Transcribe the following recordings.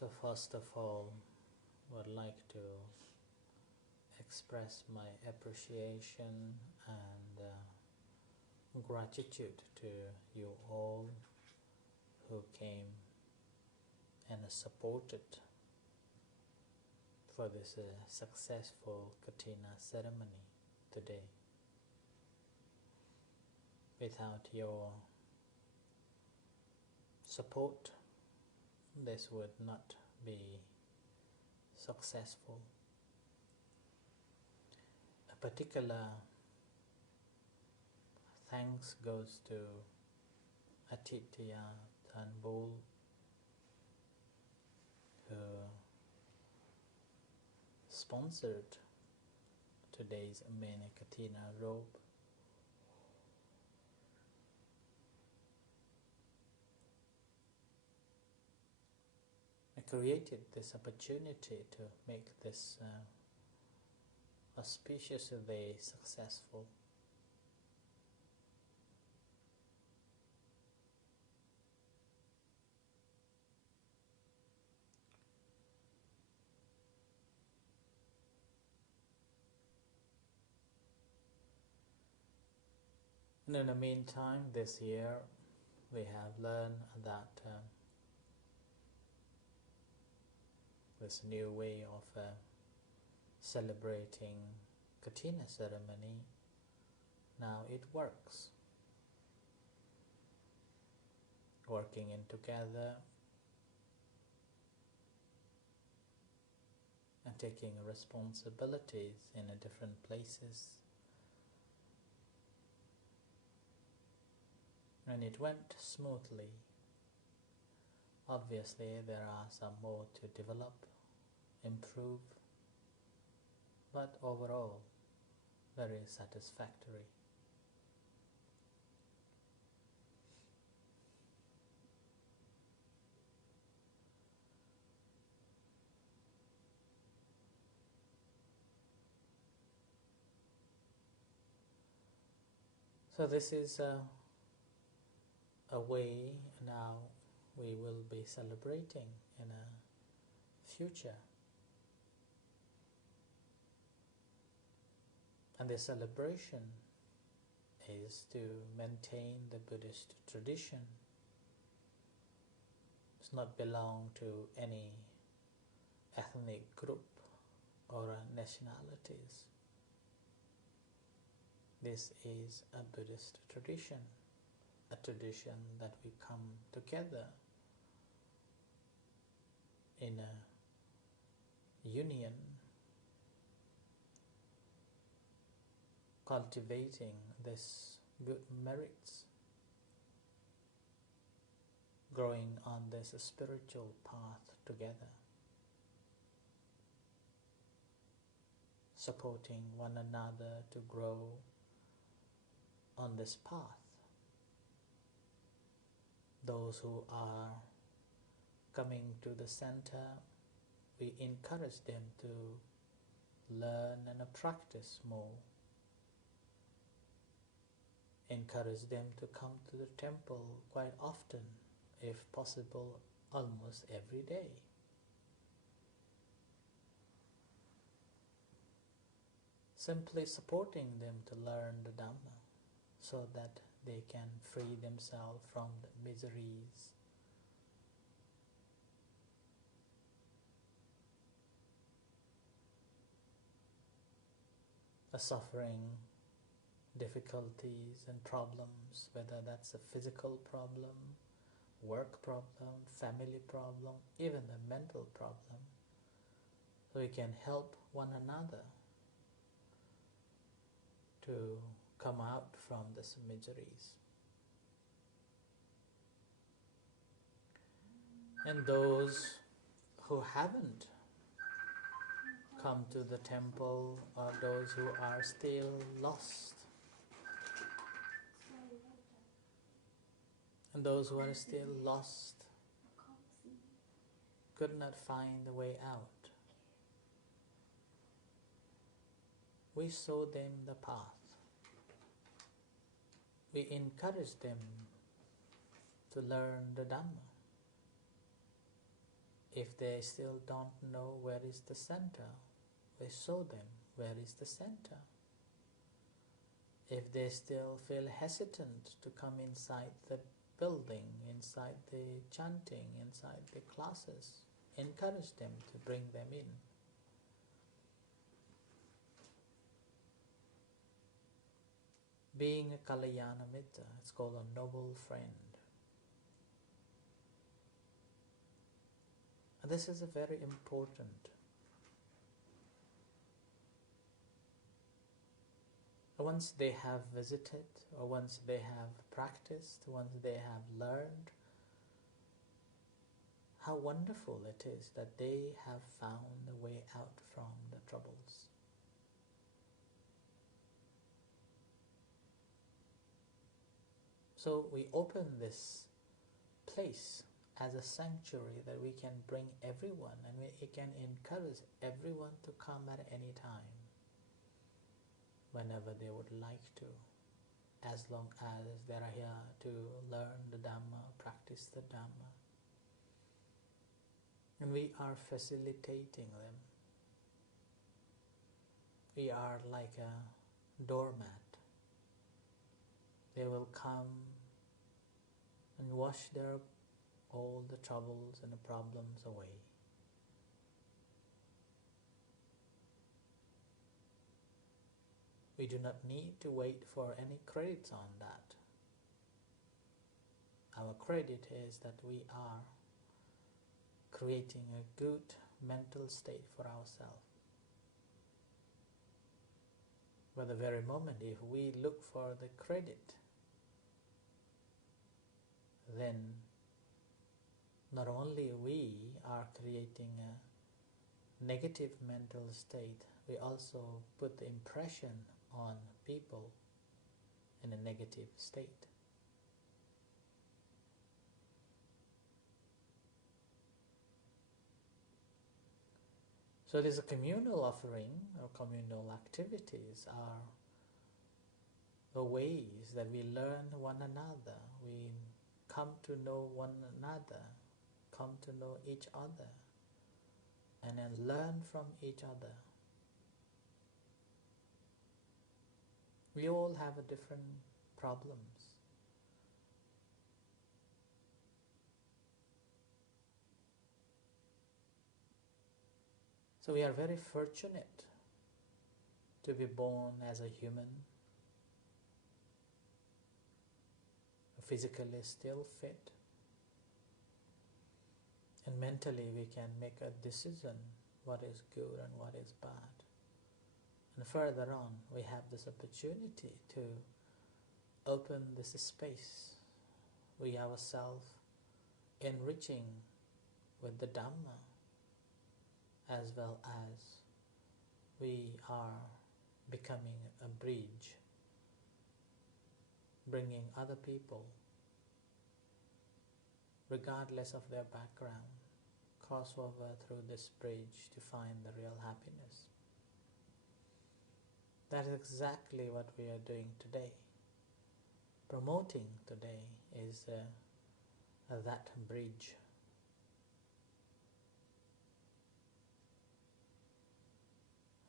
So first of all, would like to express my appreciation and gratitude to you all who came and supported for this successful Kathina ceremony today. Without your support, this would not be successful. A particular thanks goes to Aditya Turnbull, who sponsored today's Mene Kathina robe. I created this opportunity to make this auspicious day successful. And in the meantime, this year we have learned that this new way of celebrating Kathina ceremony, now it works. Working in together and taking responsibilities in different places. And it went smoothly. Obviously, there are some more to develop, improve, but overall, very satisfactory. So this is a way now we will be celebrating in a future. And the celebration is to maintain the Buddhist tradition. It's not belong to any ethnic group or nationalities. This is a Buddhist tradition, a tradition that we come together in a union, cultivating this good merits, growing on this spiritual path together, supporting one another to grow on this path. Those who are coming to the center, we encourage them to learn and practice more. Encourage them to come to the temple quite often, if possible, almost every day. Simply supporting them to learn the Dhamma so that they can free themselves from the miseries, the suffering, difficulties and problems, whether that's a physical problem, work problem, family problem, even the mental problem. So we can help one another to come out from these miseries. And those who haven't come to the temple, or those who are still lost, and those who are still lost, could not find the way out, we show them the path. We encourage them to learn the Dhamma. If they still don't know where is the center, we show them where is the center. If they still feel hesitant to come inside the building, inside the chanting, inside the classes, encourage them to bring them in. Being a Kalyana Mitra, it's called a noble friend. And this is a very important. Once they have visited, or once they have practiced, once they have learned, how wonderful it is that they have found a way out from the troubles. So we open this place as a sanctuary that we can bring everyone, and we can encourage everyone to come at any time, whenever they would like to, as long as they are here to learn the Dhamma, practice the Dhamma. And we are facilitating them. We are like a doormat. They will come and wash all the troubles and the problems away. We do not need to wait for any credits on that. Our credit is that we are creating a good mental state for ourselves. But the very moment if we look for the credit, then not only we are creating a negative mental state, we also put the impression on people in a negative state. So these communal offering or communal activities are the ways that we learn one another. We come to know one another, come to know each other, and then learn from each other. We all have different problems. So we are very fortunate to be born as a human, physically still fit, and mentally we can make a decision what is good and what is bad. And further on, we have this opportunity to open this space, we ourselves enriching with the Dhamma, as well as we are becoming a bridge, bringing other people, regardless of their background, cross over through this bridge to find the real happiness. That is exactly what we are doing today. Promoting today is that bridge.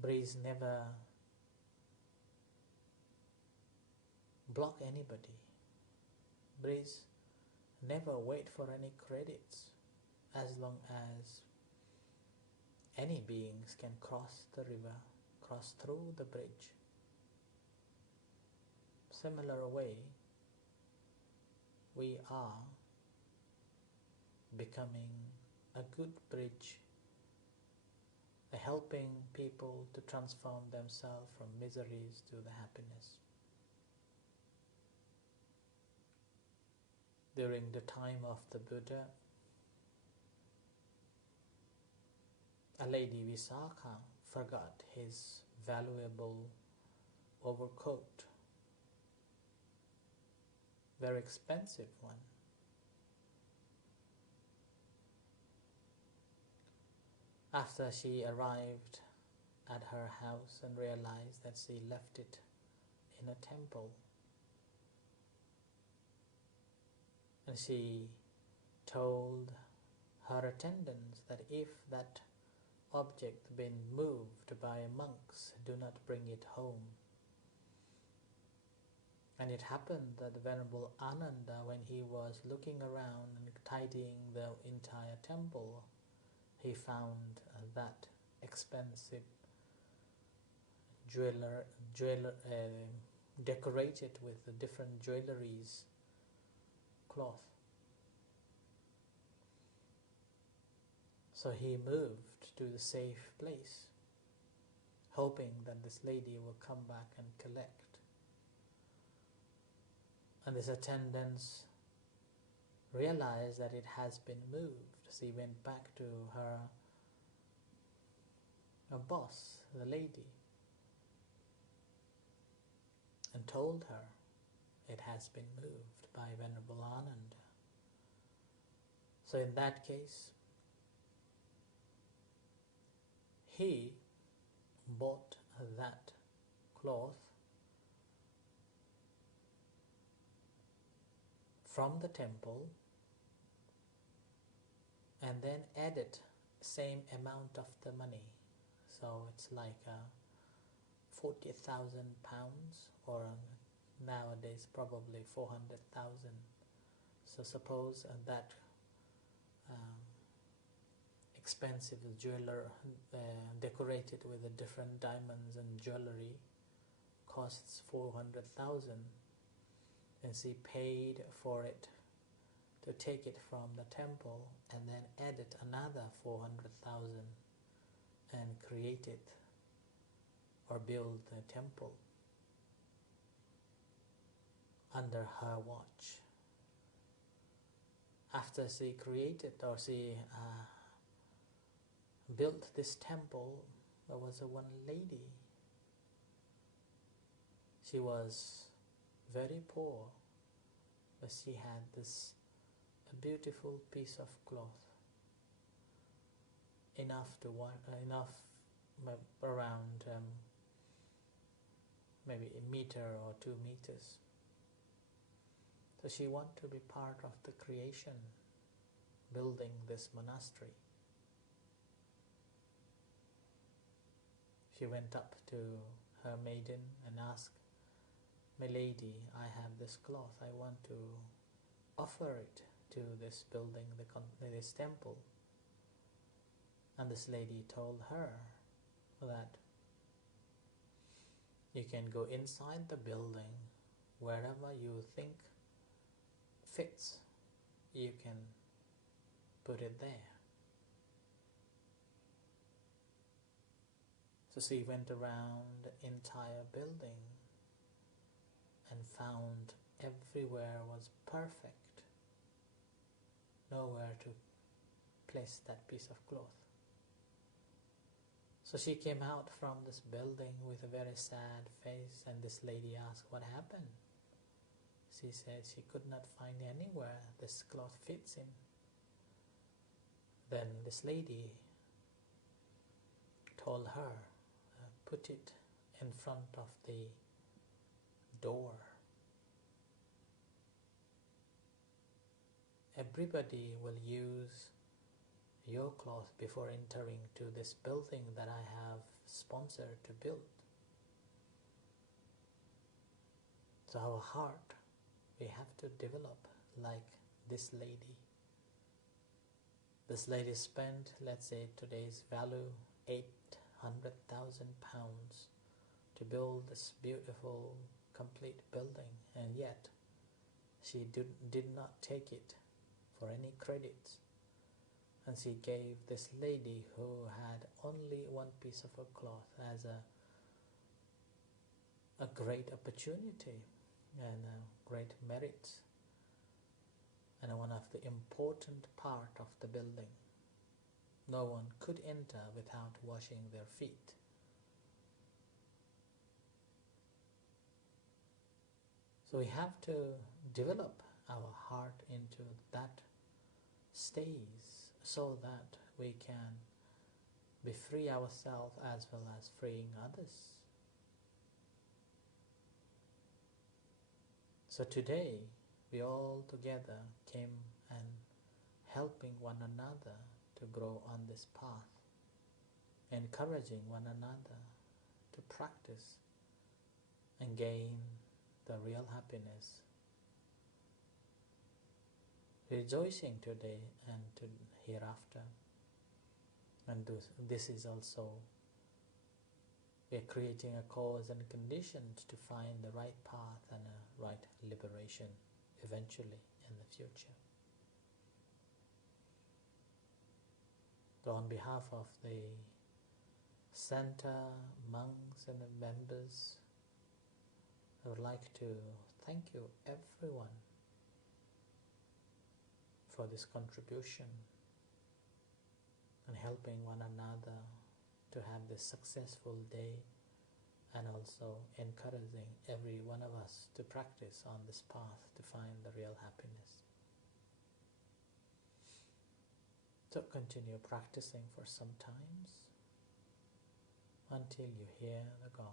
Bridge never block anybody. Bridge never wait for any credits, as long as any beings can cross the river, cross through the bridge. Similar way, we are becoming a good bridge, helping people to transform themselves from miseries to the happiness. During the time of the Buddha, a lady Visakha forgot his valuable overcoat, very expensive one. After she arrived at her house and realized that she left it in a temple, and she told her attendants that if that object been moved by monks, do not bring it home. And it happened that the Venerable Ananda, when he was looking around and tidying the entire temple, he found that expensive decorated with the different jewelries cloth. So he moved to the safe place, hoping that this lady will come back and collect. And his attendants realized that it has been moved. So he went back to her boss, the lady, and told her it has been moved by Venerable Ananda. So in that case, he bought that cloth from the temple and then added same amount of the money. So it's like 40,000 pounds, or nowadays probably 400,000. So suppose that expensive jeweler decorated with the different diamonds and jewelry costs 400,000, and she paid for it to take it from the temple and then added another 400,000 and create it or build the temple under her watch. After she created or she built this temple, there was one lady. She was very poor, but she had this beautiful piece of cloth, enough around maybe a meter or 2 meters. So she wanted to be part of the creation, building this monastery. She went up to her maiden and asked, "My lady, I have this cloth. I want to offer it to this building, this temple." And this lady told her that you can go inside the building, wherever you think fits, you can put it there. So she went around the entire building and found everywhere was perfect, nowhere to place that piece of cloth. So she came out from this building with a very sad face, and this lady asked, "What happened?" She said she could not find anywhere this cloth fits in. Then this lady told her, "Put it in front of the door. Everybody will use your cloth before entering to this building that I have sponsored to build." So our heart, we have to develop like this lady. This lady spent, let's say today's value, 800,000 pounds to build this beautiful, complete building, and yet she did not take it for any credits. And she gave this lady who had only one piece of her cloth as a great opportunity and a great merit, and one of the important part of the building. No one could enter without washing their feet. So we have to develop our heart into that stage so that we can be free ourselves as well as freeing others. So today we all together came and helping one another to grow on this path, encouraging one another to practice and gain the real happiness, rejoicing today and to hereafter. And this is also, we are creating a cause and conditions to find the right path and a right liberation eventually in the future. So on behalf of the center, monks and the members, I would like to thank you everyone for this contribution and helping one another to have this successful day, and also encouraging every one of us to practice on this path to find the real happiness. So continue practicing for some times until you hear the gong.